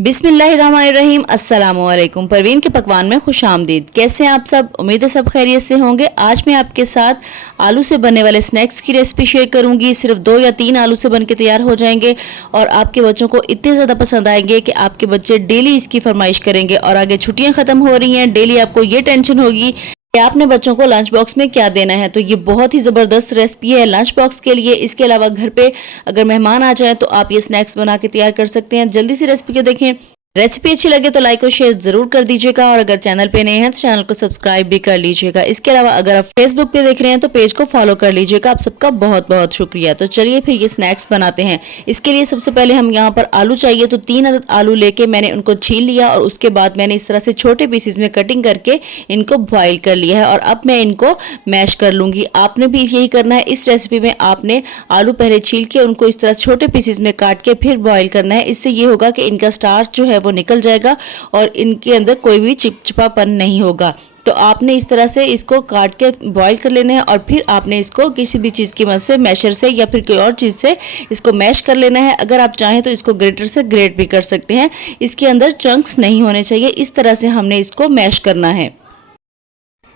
बिस्मिल्लाहिर्रहमानिर्रहीम। अस्सलामुअलैकुम। परवीन के पकवान में खुश आमदीद। कैसे हैं आप सब? उम्मीद है सब खैरियत से होंगे। आज मैं आपके साथ आलू से बनने वाले स्नैक्स की रेसिपी शेयर करूंगी। सिर्फ 2 या 3 आलू से बन के तैयार हो जाएंगे और आपके बच्चों को इतने ज़्यादा पसंद आएंगे कि आपके बच्चे डेली इसकी फरमाइश करेंगे। और आगे छुट्टियां ख़त्म हो रही हैं, डेली आपको ये टेंशन होगी कि आपने बच्चों को लंच बॉक्स में क्या देना है। तो ये बहुत ही ज़बरदस्त रेसिपी है लंच बॉक्स के लिए। इसके अलावा घर पे अगर मेहमान आ जाए तो आप ये स्नैक्स बना के तैयार कर सकते हैं। जल्दी से रेसिपी को देखें। रेसिपी अच्छी लगे तो लाइक और शेयर जरूर कर दीजिएगा और अगर चैनल पे नए हैं तो चैनल को सब्सक्राइब भी कर लीजिएगा। इसके अलावा अगर आप फेसबुक पे देख रहे हैं तो पेज को फॉलो कर लीजिएगा। आप सबका बहुत बहुत शुक्रिया। तो चलिए फिर ये स्नैक्स बनाते हैं। इसके लिए सबसे पहले हम यहाँ पर आलू चाहिए, तो 3 अदद आलू लेके मैंने उनको छील लिया और उसके बाद मैंने इस तरह से छोटे पीसेज में कटिंग करके इनको बॉयल कर लिया है और अब मैं इनको मैश कर लूंगी। आपने भी यही करना है। इस रेसिपी में आपने आलू पहले छील के उनको इस तरह छोटे पीसेज में काट के फिर बॉयल करना है। इससे ये होगा कि इनका स्टार्च जो है वो निकल जाएगा और इनके अंदर कोई भी चिपचिपापन नहीं होगा। तो आपने इस तरह से इसको काट के बॉईल कर लेना है और फिर आपने इसको किसी भी चीज़ की मदद से, मैशर से या फिर कोई और चीज़ से इसको मैश कर लेना है। अगर आप चाहें तो इसको ग्रेटर से ग्रेट भी कर सकते हैं। इसके अंदर चंक्स नहीं होने चाहिए। इस तरह से हमने इसको मैश करना है।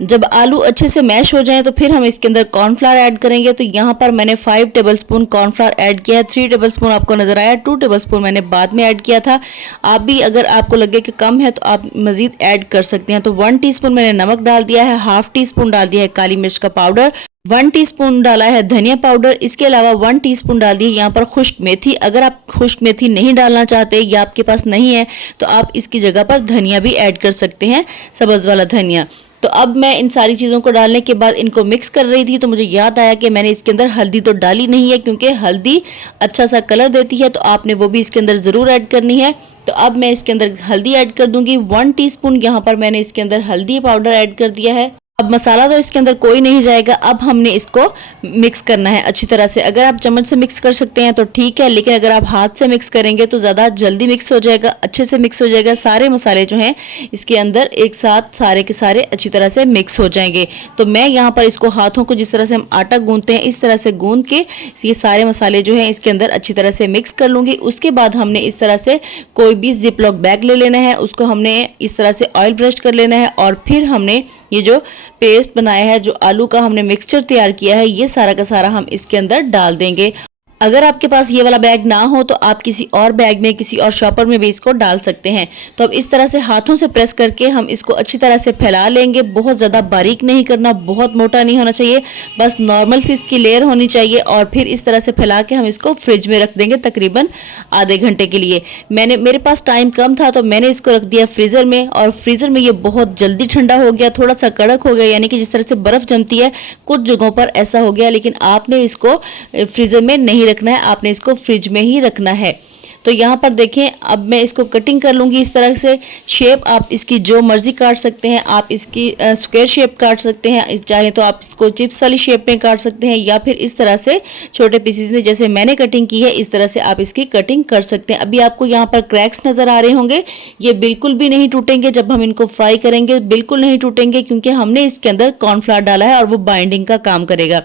जब आलू अच्छे से मैश हो जाएं तो फिर हम इसके अंदर कॉर्नफ्लावर ऐड करेंगे। तो यहाँ पर मैंने 5 टेबलस्पून कॉर्नफ्लावर ऐड किया है। 3 टेबलस्पून आपको नजर आया, 2 टेबलस्पून मैंने बाद में ऐड किया था। आप भी अगर आपको लगे कि कम है तो आप मजीद ऐड कर सकते हैं। तो 1 टीस्पून मैंने नमक डाल दिया है, हाफ टीस्पून डाल दिया है काली मिर्च का पाउडर, 1 टीस्पून डाला है धनिया पाउडर। इसके अलावा 1 टीस्पून डाल दी है यहाँ पर खुश्क मेथी। अगर आप खुश्क मेथी नहीं डालना चाहते या आपके पास नहीं है तो आप इसकी जगह पर धनिया भी ऐड कर सकते हैं, सब्ज़ वाला धनिया। तो अब मैं इन सारी चीज़ों को डालने के बाद इनको मिक्स कर रही थी तो मुझे याद आया कि मैंने इसके अंदर हल्दी तो डाली नहीं है, क्योंकि हल्दी अच्छा सा कलर देती है, तो आपने वो भी इसके अंदर ज़रूर ऐड करनी है। तो अब मैं इसके अंदर हल्दी ऐड कर दूंगी। 1 टीस्पून यहाँ पर मैंने इसके अंदर हल्दी पाउडर ऐड कर दिया है। अब मसाला तो इसके अंदर कोई नहीं जाएगा। अब हमने इसको मिक्स करना है अच्छी तरह से। अगर आप चम्मच से मिक्स कर सकते हैं तो ठीक है, लेकिन अगर आप हाथ से मिक्स करेंगे तो ज़्यादा जल्दी मिक्स हो जाएगा, अच्छे से मिक्स हो जाएगा। सारे मसाले जो हैं इसके अंदर एक साथ सारे के सारे अच्छी तरह से मिक्स हो जाएंगे। तो मैं यहाँ पर इसको हाथों को जिस तरह से हम आटा गूंथते हैं इस तरह से गूंथ के ये सारे मसाले जो हैं इसके अंदर अच्छी तरह से मिक्स कर लूँगी। उसके बाद हमने इस तरह से कोई भी जिप लॉक बैग ले लेना है, उसको हमने इस तरह से ऑयल ब्रश कर लेना है और फिर हमने ये जो पेस्ट बनाया है, जो आलू का हमने मिक्सचर तैयार किया है, ये सारा का सारा हम इसके अंदर डाल देंगे। अगर आपके पास ये वाला बैग ना हो तो आप किसी और बैग में, किसी और शॉपर में भी इसको डाल सकते हैं। तो अब इस तरह से हाथों से प्रेस करके हम इसको अच्छी तरह से फैला लेंगे। बहुत ज़्यादा बारीक नहीं करना, बहुत मोटा नहीं होना चाहिए, बस नॉर्मल सी इसकी लेयर होनी चाहिए। और फिर इस तरह से फैला के हम इसको फ्रिज में रख देंगे तकरीबन आधे घंटे के लिए। मेरे पास टाइम कम था तो मैंने इसको रख दिया फ्रीज़र में, और फ्रीज़र में ये बहुत जल्दी ठंडा हो गया, थोड़ा सा कड़क हो गया, यानी कि जिस तरह से बर्फ़ जमती है कुछ जगहों पर ऐसा हो गया। लेकिन आपने इसको फ्रीज़र में नहीं रखना है, आपने इसको फ्रिज में ही रखना है। तो यहाँ पर देखें, अब मैं इसको कटिंग कर लूँगी इस तरह से। शेप आप इसकी जो मर्ज़ी काट सकते हैं। आप इसकी स्क्वायर शेप काट सकते हैं, चाहे तो आप इसको चिप्स वाली शेप में काट सकते हैं, या फिर इस तरह से छोटे पीसेस में जैसे मैंने कटिंग की है इस तरह से आप इसकी कटिंग कर सकते हैं। अभी आपको यहाँ पर क्रैक्स नज़र आ रहे होंगे, ये बिल्कुल भी नहीं टूटेंगे। जब हम इनको फ्राई करेंगे बिल्कुल नहीं टूटेंगे, क्योंकि हमने इसके अंदर कॉर्नफ्लावर डाला है और वो बाइंडिंग का काम करेगा।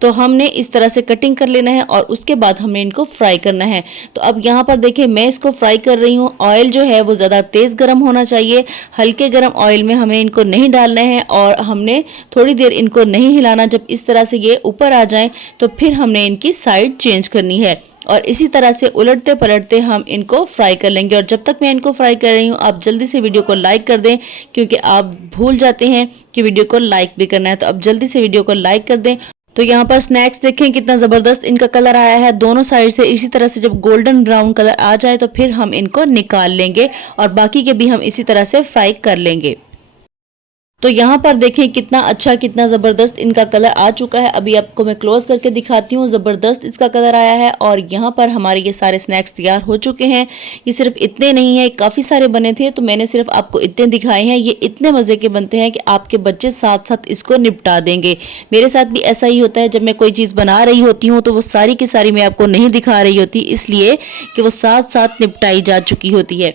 तो हमने इस तरह से कटिंग कर लेना है और उसके बाद हमने इनको फ्राई करना है। तो अब यहाँ पर देखिए मैं इसको फ्राई कर रही हूँ। ऑयल जो है वो ज़्यादा तेज़ गर्म होना चाहिए, हल्के गर्म ऑयल में हमें इनको नहीं डालना है और हमने थोड़ी देर इनको नहीं हिलाना। जब इस तरह से ये ऊपर आ जाएं तो फिर हमने इनकी साइड चेंज करनी है और इसी तरह से उलटते पलटते हम इनको फ्राई कर लेंगे। और जब तक मैं इनको फ्राई कर रही हूँ आप जल्दी से वीडियो को लाइक कर दें, क्योंकि आप भूल जाते हैं कि वीडियो को लाइक भी करना है। तो अब जल्दी से वीडियो को लाइक कर दें। तो यहाँ पर स्नैक्स देखें कितना ज़बरदस्त इनका कलर आया है दोनों साइड से। इसी तरह से जब गोल्डन ब्राउन कलर आ जाए तो फिर हम इनको निकाल लेंगे और बाकी के भी हम इसी तरह से फ्राई कर लेंगे। तो यहाँ पर देखें कितना अच्छा, कितना ज़बरदस्त इनका कलर आ चुका है। अभी आपको मैं क्लोज करके दिखाती हूँ, ज़बरदस्त इसका कलर आया है। और यहाँ पर हमारे ये सारे स्नैक्स तैयार हो चुके हैं। ये सिर्फ इतने नहीं है, काफ़ी सारे बने थे तो मैंने सिर्फ आपको इतने दिखाए हैं। ये इतने मज़े के बनते हैं कि आपके बच्चे साथ साथ इसको निपटा देंगे। मेरे साथ भी ऐसा ही होता है, जब मैं कोई चीज़ बना रही होती हूँ तो वो सारी की सारी मैं आपको नहीं दिखा रही होती, इसलिए कि वो साथ साथ निपटाई जा चुकी होती है।